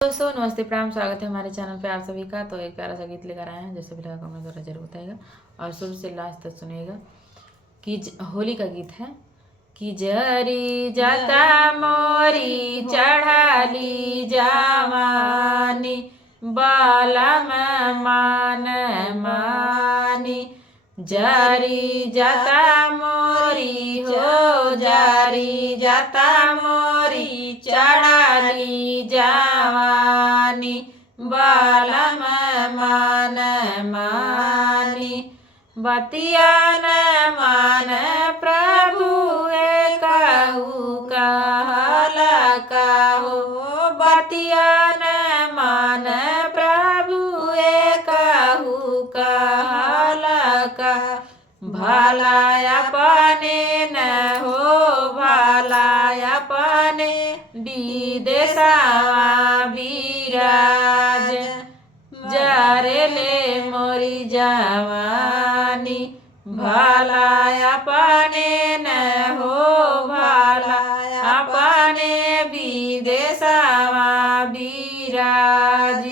दोस्तों नमस्ते प्रणाम, स्वागत है हमारे चैनल पे आप सभी का। तो एक प्यारा सा गीत लेकर आए हैं, जो सभी लगा कमेंट द्वारा जरूर बताएगा और शुरू से लास्ट तक सुनिएगा। कि होली का गीत है कि जरी जाता मोरी चढ़ाली जवानी बालम मान मानी। जारी जाता मोरी हो जारी जाता मोरी चढ़ाली जवानी बालम मान मानी। बतिया न मान प्रभु कहू कहला कहो। बतिया न मान प्रभु कहू कहला कह। भला अपने न हो भला अपने विदेशवा विराज। जारे ले मोरी जवानी भला अपने न हो भला अपने विदेशवा विराज।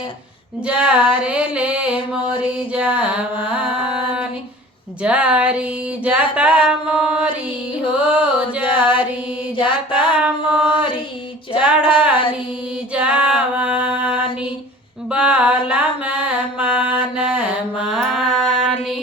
जारे ले मोरी जवानी जारी जाता मोरी हो जारी जाता मोरी चढ़ाली जवानी बालम मान मानी।